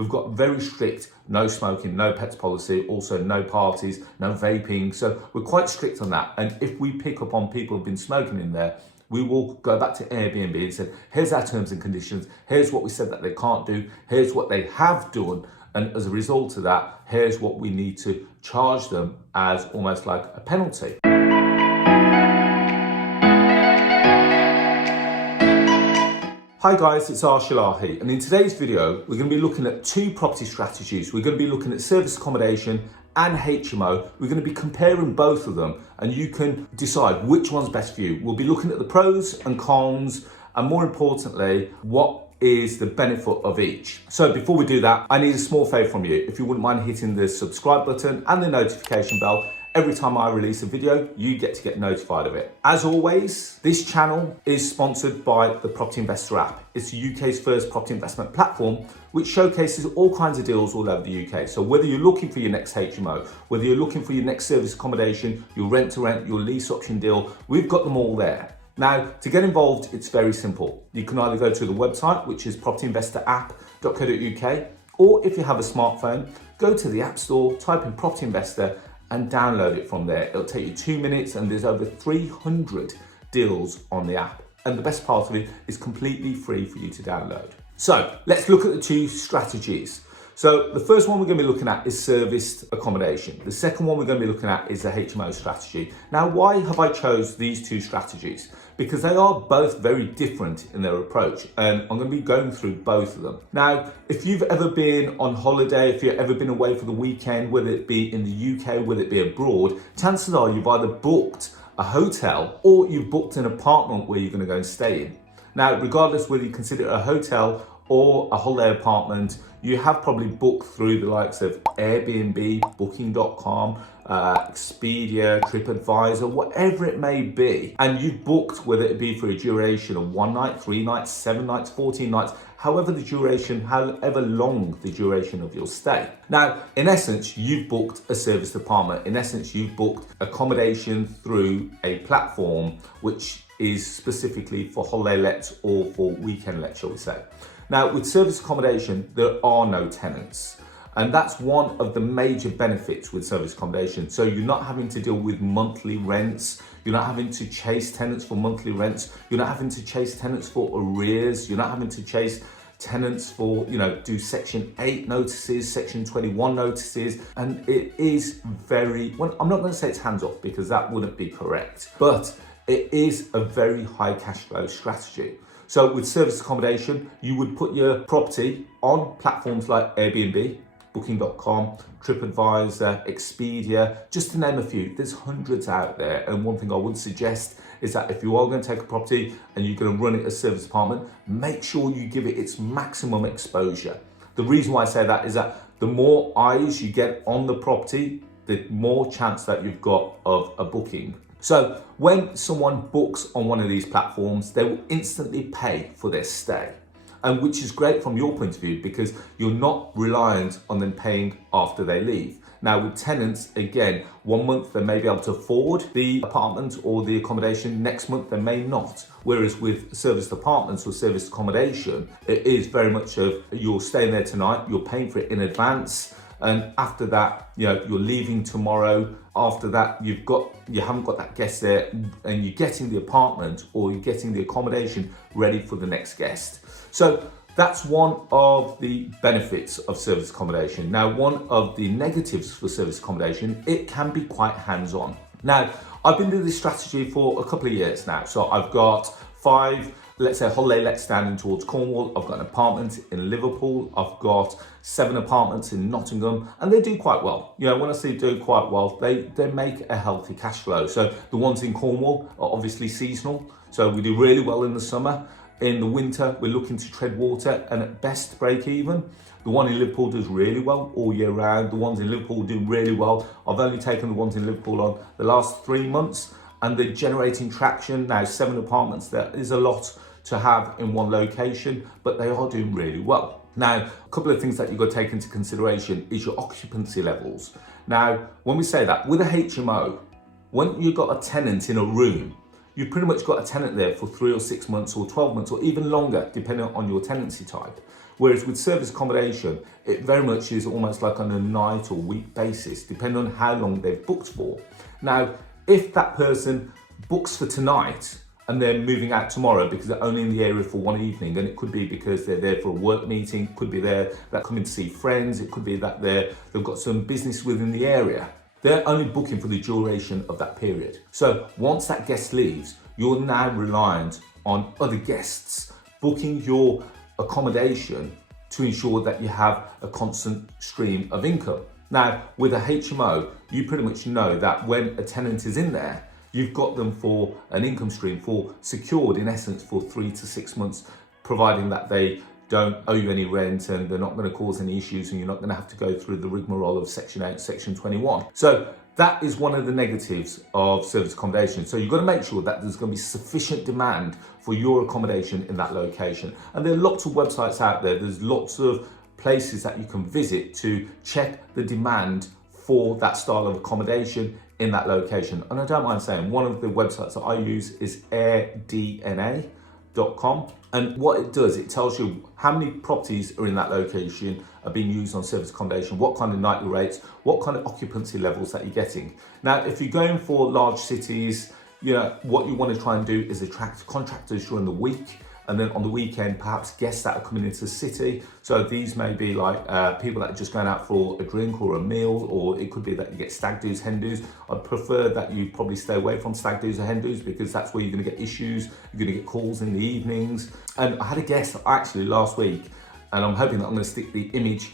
We've got very strict no smoking, no pets policy, also no parties, no vaping. So we're quite strict on that. And if we pick up on people who've been smoking in there, we will go back to Airbnb and say, here's our terms and conditions. Here's what we said that they can't do. Here's what they have done. And as a result of that, here's what we need to charge them as almost like a penalty. Hi guys, it's Arsh, and in today's video, we're going to be looking at two property strategies. We're going to be looking at service accommodation and HMO. We're going to be comparing both of them, and you can decide which one's best for you. We'll be looking at the pros and cons, and more importantly, what is the benefit of each. So before we do that, I need a small favor from you. If you wouldn't mind hitting the subscribe button and the notification bell. Every time I release a video, you get notified of it. As always, this channel is sponsored by the Property Investor app. It's the UK's first property investment platform, which showcases all kinds of deals all over the UK. So whether you're looking for your next HMO, whether you're looking for your next service accommodation, your rent to rent, your lease option deal, we've got them all there. Now, to get involved, it's very simple. You can either go to the website, which is propertyinvestораpp.co.uk, or if you have a smartphone, go to the App Store, type in Property Investor, and download it from there. It'll take you 2 minutes, and there's over 300 deals on the app. And the best part of it is completely free for you to download. So let's look at the two strategies. So the first one we're going to be looking at is serviced accommodation. The second one we're going to be looking at is the HMO strategy. Now, why have I chose these two strategies? Because they are both very different in their approach, and I'm going to be going through both of them. Now, if you've ever been on holiday, if you've ever been away for the weekend, whether it be in the UK, whether it be abroad, chances are you've either booked a hotel or you've booked an apartment where you're going to go and stay in. Now, regardless whether you consider it a hotel or a holiday apartment, you have probably booked through the likes of Airbnb, Booking.com, Expedia, Tripadvisor, whatever it may be. And you've booked, whether it be for a duration of 1 night, 3 nights, 7 nights, 14 nights, however long the duration of your stay. Now, in essence, you've booked a serviced apartment. In essence, you've booked accommodation through a platform which is specifically for holiday lets or for weekend lets, shall we say. Now, with service accommodation, there are no tenants. And that's one of the major benefits with service accommodation. So you're not having to deal with monthly rents. You're not having to chase tenants for monthly rents. You're not having to chase tenants for arrears. You're not having to chase tenants for, do Section 8 notices, Section 21 notices. And it is very, well, I'm not going to say it's hands off because that wouldn't be correct, but it is a very high cash flow strategy. So with service accommodation, you would put your property on platforms like Airbnb, Booking.com, Tripadvisor, Expedia, just to name a few. There's hundreds out there. And one thing I would suggest is that if you are going to take a property and you're going to run it as a service apartment, make sure you give it its maximum exposure. The reason why I say that is that the more eyes you get on the property, the more chance that you've got of a booking. So when someone books on one of these platforms, they will instantly pay for their stay. And which is great from your point of view because you're not reliant on them paying after they leave. Now with tenants, again, 1 month they may be able to afford the apartment or the accommodation, next month they may not. Whereas with serviced apartments or serviced accommodation, it is very much of you're staying there tonight, you're paying for it in advance. And after that, you're leaving tomorrow. After that, you haven't got that guest there, and you're getting the apartment or you're getting the accommodation ready for the next guest. So that's one of the benefits of service accommodation. Now, one of the negatives for service accommodation, it can be quite hands-on. Now, I've been doing this strategy for a couple of years now. So I've got 5, let's say, holiday lets standing towards Cornwall. I've got an apartment in Liverpool. I've got 7 apartments in Nottingham, and they do quite well. When I say do quite well, they make a healthy cash flow. So the ones in Cornwall are obviously seasonal. So we do really well in the summer. In the winter, we're looking to tread water and at best break even. The one in Liverpool does really well all year round. The ones in Liverpool do really well. I've only taken the ones in Liverpool on the last 3 months, and they're generating traction. Now, 7 apartments, that is a lot to have in one location, but they are doing really well. Now, a couple of things that you've got to take into consideration is your occupancy levels. Now, when we say that, with a HMO, when you've got a tenant in a room, you've pretty much got a tenant there for 3 or 6 months or 12 months or even longer, depending on your tenancy type. Whereas with service accommodation, it very much is almost like on a night or week basis, depending on how long they've booked for. Now, if that person books for tonight and they're moving out tomorrow because they're only in the area for one evening, and it could be because they're there for a work meeting, could be there that coming to see friends, it could be that they've got some business within the area. They're only booking for the duration of that period. So once that guest leaves, you're now reliant on other guests booking your accommodation to ensure that you have a constant stream of income. Now, with a HMO, you pretty much know that when a tenant is in there, you've got them for an income stream, for secured in essence for 3 to 6 months, providing that they don't owe you any rent and they're not going to cause any issues and you're not going to have to go through the rigmarole of Section 8, Section 21. So that is one of the negatives of service accommodation. So you've got to make sure that there's going to be sufficient demand for your accommodation in that location. And there are lots of websites out there. There's lots of places that you can visit to check the demand for that style of accommodation in that location. And I don't mind saying, one of the websites that I use is airdna.com. And what it does, it tells you how many properties are in that location are being used on service accommodation, what kind of nightly rates, what kind of occupancy levels that you're getting. Now, if you're going for large cities, you know, what you want to try and do is attract contractors during the week, and then on the weekend, perhaps guests that are coming into the city. So these may be like people that are just going out for a drink or a meal, or it could be that you get stag do's, hen do's. I'd prefer that you probably stay away from stag do's or hen do's, because that's where you're going to get issues. You're going to get calls in the evenings. And I had a guest actually last week, and I'm hoping that I'm going to stick the image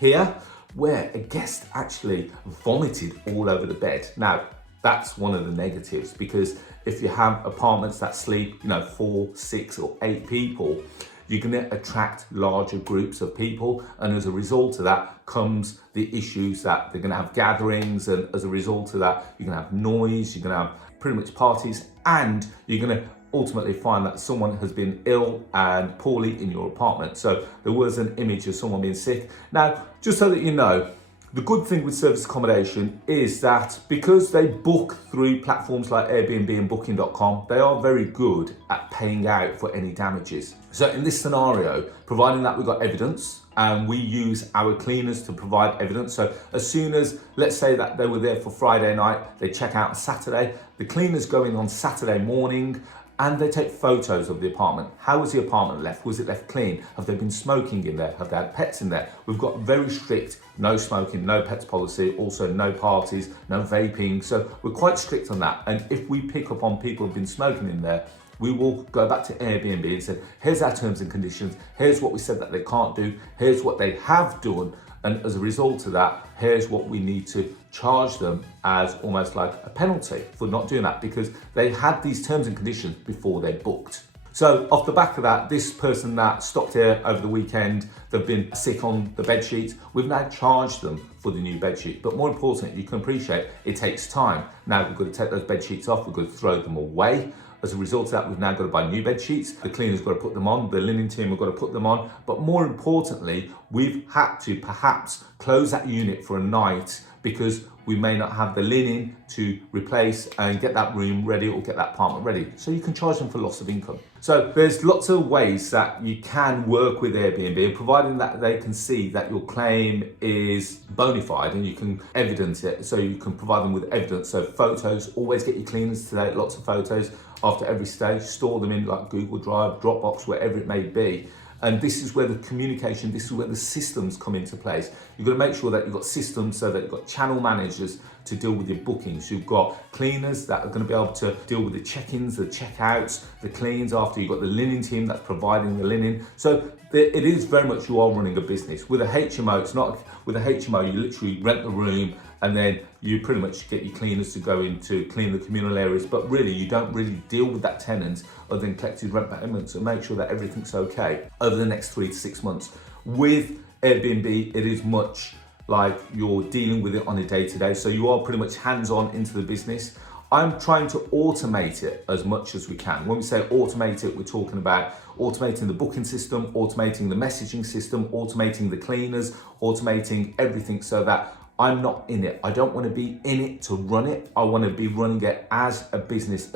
here, where a guest actually vomited all over the bed. Now, that's one of the negatives, because if you have apartments that sleep, 4, 6 or 8 people, you're going to attract larger groups of people. And as a result of that comes the issues that they're going to have gatherings. And as a result of that, you're going to have noise, you're going to have pretty much parties, and you're going to ultimately find that someone has been ill and poorly in your apartment. So there was an image of someone being sick. Now, just so that you know, the good thing with service accommodation is that because they book through platforms like Airbnb and Booking.com, they are very good at paying out for any damages. So in this scenario, providing that we've got evidence, and we use our cleaners to provide evidence. So as soon as, let's say that they were there for Friday night, they check out on Saturday, the cleaners go in on Saturday morning, and they take photos of the apartment. How was the apartment left? Was it left clean? Have they been smoking in there? Have they had pets in there? We've got very strict no smoking, no pets policy, also no parties, no vaping. So we're quite strict on that. And if we pick up on people who've been smoking in there, we will go back to Airbnb and say, here's our terms and conditions. Here's what we said that they can't do. Here's what they have done. And as a result of that, here's what we need to charge them as almost like a penalty for not doing that, because they had these terms and conditions before they booked. So off the back of that, this person that stopped here over the weekend, they've been sick on the bed sheets. We've now charged them for the new bed sheet. But more importantly, you can appreciate it takes time. Now we've got to take those bed sheets off, we've got to throw them away. As a result of that, we've now got to buy new bed sheets. The cleaner's got to put them on, the linen team have got to put them on. But more importantly, we've had to perhaps close that unit for a night because we may not have the linen to replace and get that room ready or get that apartment ready. So you can charge them for loss of income. So there's lots of ways that you can work with Airbnb, providing that they can see that your claim is bona fide and you can evidence it. So you can provide them with evidence. So photos, always get your cleaners to take lots of photos after every stage, store them in like Google Drive, Dropbox, wherever it may be. And this is where the communication, this is where the systems come into place. You've got to make sure that you've got systems so that you've got channel managers to deal with your bookings. You've got cleaners that are going to be able to deal with the check-ins, the check-outs, the cleans after. You've got the linen team that's providing the linen. So it is very much you are running a business. With a HMO, it's not, with a HMO, you literally rent the room and then you pretty much get your cleaners to go in to clean the communal areas. But really, you don't really deal with that tenant other than collecting rent payments and make sure that everything's okay over the next 3 to 6 months. With Airbnb, it is much like you're dealing with it on a day-to-day. So you are pretty much hands-on into the business. I'm trying to automate it as much as we can. When we say automate it, we're talking about automating the booking system, automating the messaging system, automating the cleaners, automating everything so that I'm not in it. I don't want to be in it to run it. I want to be running it as a business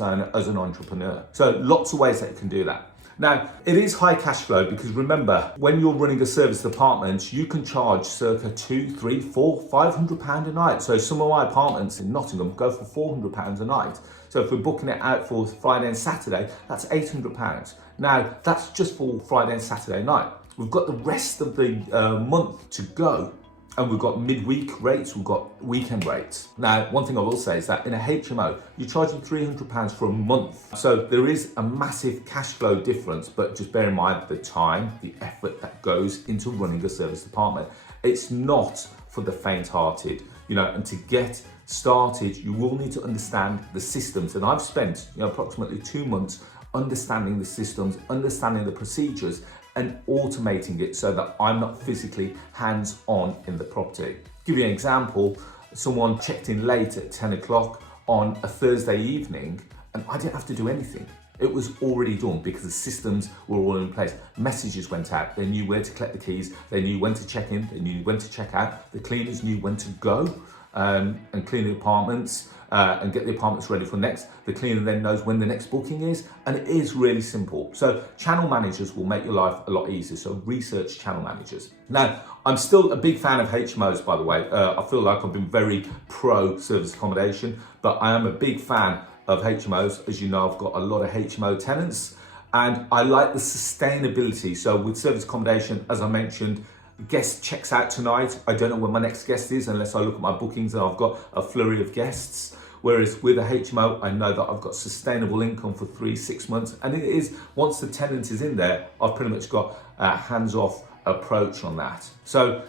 owner, as an entrepreneur. So lots of ways that you can do that. Now, it is high cash flow because remember, when you're running a serviced apartment, you can charge circa £200, £300, £400, £500 a night. So some of my apartments in Nottingham go for £400 a night. So if we're booking it out for Friday and Saturday, that's £800. Now, that's just for Friday and Saturday night. We've got the rest of the month to go. And we've got midweek rates, we've got weekend rates. Now, one thing I will say is that in a HMO, you're charging £300 for a month. So there is a massive cash flow difference, but just bear in mind the time, the effort that goes into running a serviced apartment. It's not for the faint-hearted, and to get started, you will need to understand the systems. And I've spent, approximately 2 months understanding the systems, understanding the procedures, and automating it so that I'm not physically hands-on in the property. Give you an example, someone checked in late at 10 o'clock on a Thursday evening and I didn't have to do anything. It was already done because the systems were all in place. Messages went out, they knew where to collect the keys, they knew when to check in, they knew when to check out, the cleaners knew when to go and clean the apartments and get the apartments ready for next. The cleaner then knows when the next booking is, and it is really simple. So channel managers will make your life a lot easier. So research channel managers. Now, I'm still a big fan of HMOs, by the way. I feel like I've been very pro service accommodation, but I am a big fan of HMOs. As you know, I've got a lot of HMO tenants and I like the sustainability. So with service accommodation, as I mentioned, guest checks out tonight. I don't know when my next guest is unless I look at my bookings and I've got a flurry of guests. Whereas with a HMO, I know that I've got sustainable income for 3-6 months. And it is, once the tenant is in there, I've pretty much got a hands-off approach on that. So,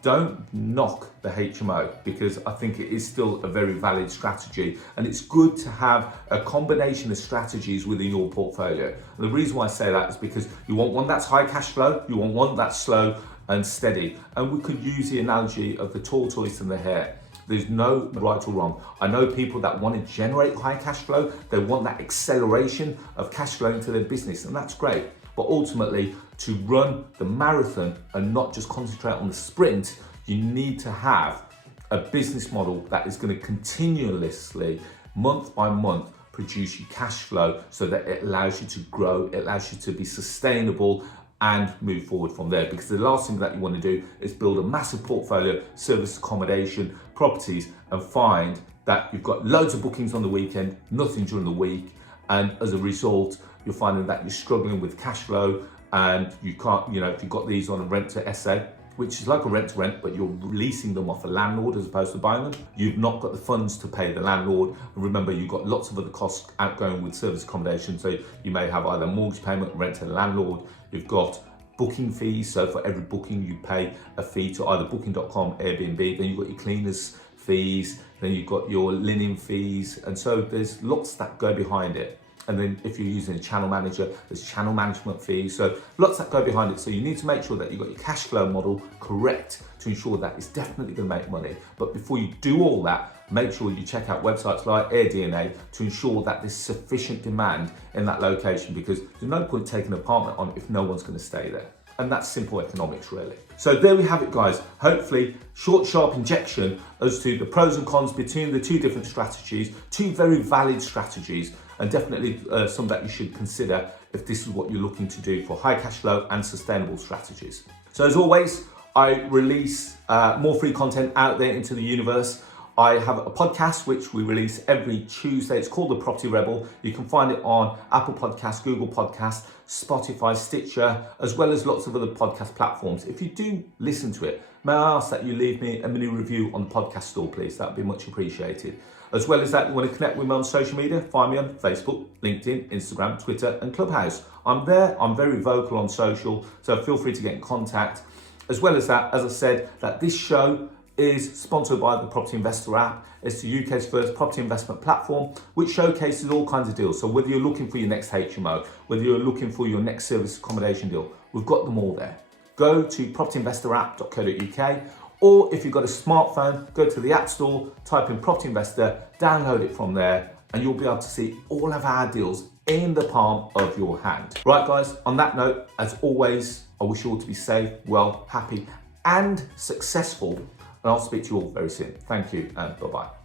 don't knock the HMO because I think it is still a very valid strategy. And it's good to have a combination of strategies within your portfolio. And the reason why I say that is because you want one that's high cash flow, you want one that's slow and steady. And we could use the analogy of the tortoise and the hare. There's no right or wrong. I know people that want to generate high cash flow. They want that acceleration of cash flow into their business, and that's great. But ultimately, to run the marathon and not just concentrate on the sprint, you need to have a business model that is going to continuously, month by month, produce you cash flow so that it allows you to grow, it allows you to be sustainable and move forward from there. Because the last thing that you want to do is build a massive portfolio, service accommodation, properties, and find that you've got loads of bookings on the weekend, nothing during the week. And as a result, you're finding that you're struggling with cash flow and you can't, if you've got these on a rent to SA, which is like a rent to rent, but you're leasing them off a landlord as opposed to buying them. You've not got the funds to pay the landlord. And remember, you've got lots of other costs outgoing with service accommodation. So you may have either mortgage payment, rent to the landlord. You've got booking fees. So for every booking, you pay a fee to either booking.com, Airbnb. Then you've got your cleaners fees. Then you've got your linen fees. And so there's lots that go behind it. And then if you're using a channel manager, there's channel management fees. So lots that go behind it. So you need to make sure that you've got your cash flow model correct to ensure that it's definitely going to make money. But before you do all that, make sure you check out websites like AirDNA to ensure that there's sufficient demand in that location, because there's no point taking an apartment on if no one's going to stay there. And that's simple economics, really. So there we have it, guys. Hopefully, short, sharp injection as to the pros and cons between the two different strategies, two very valid strategies, and definitely some that you should consider if this is what you're looking to do for high cash flow and sustainable strategies. So as always, I release more free content out there into the universe. I have a podcast which we release every Tuesday. It's called The Property Rebel. You can find it on Apple Podcasts, Google Podcasts, Spotify, Stitcher, as well as lots of other podcast platforms. If you do listen to it, may I ask that you leave me a mini review on the podcast store, please? That would be much appreciated. As well as that, you want to connect with me on social media, find me on Facebook, LinkedIn, Instagram, Twitter, and Clubhouse. I'm there. I'm very vocal on social, so feel free to get in contact. As well as that, as I said, that this show is sponsored by the Property Investor app. It's the UK's first property investment platform, which showcases all kinds of deals. So whether you're looking for your next HMO, whether you're looking for your next service accommodation deal, we've got them all there. Go to propertyinvestorapp.co.uk, or if you've got a smartphone, go to the App Store, type in Property Investor, download it from there, and you'll be able to see all of our deals in the palm of your hand. Right, guys, on that note, as always, I wish you all to be safe, well, happy, and successful. And I'll speak to you all very soon. Thank you and bye-bye.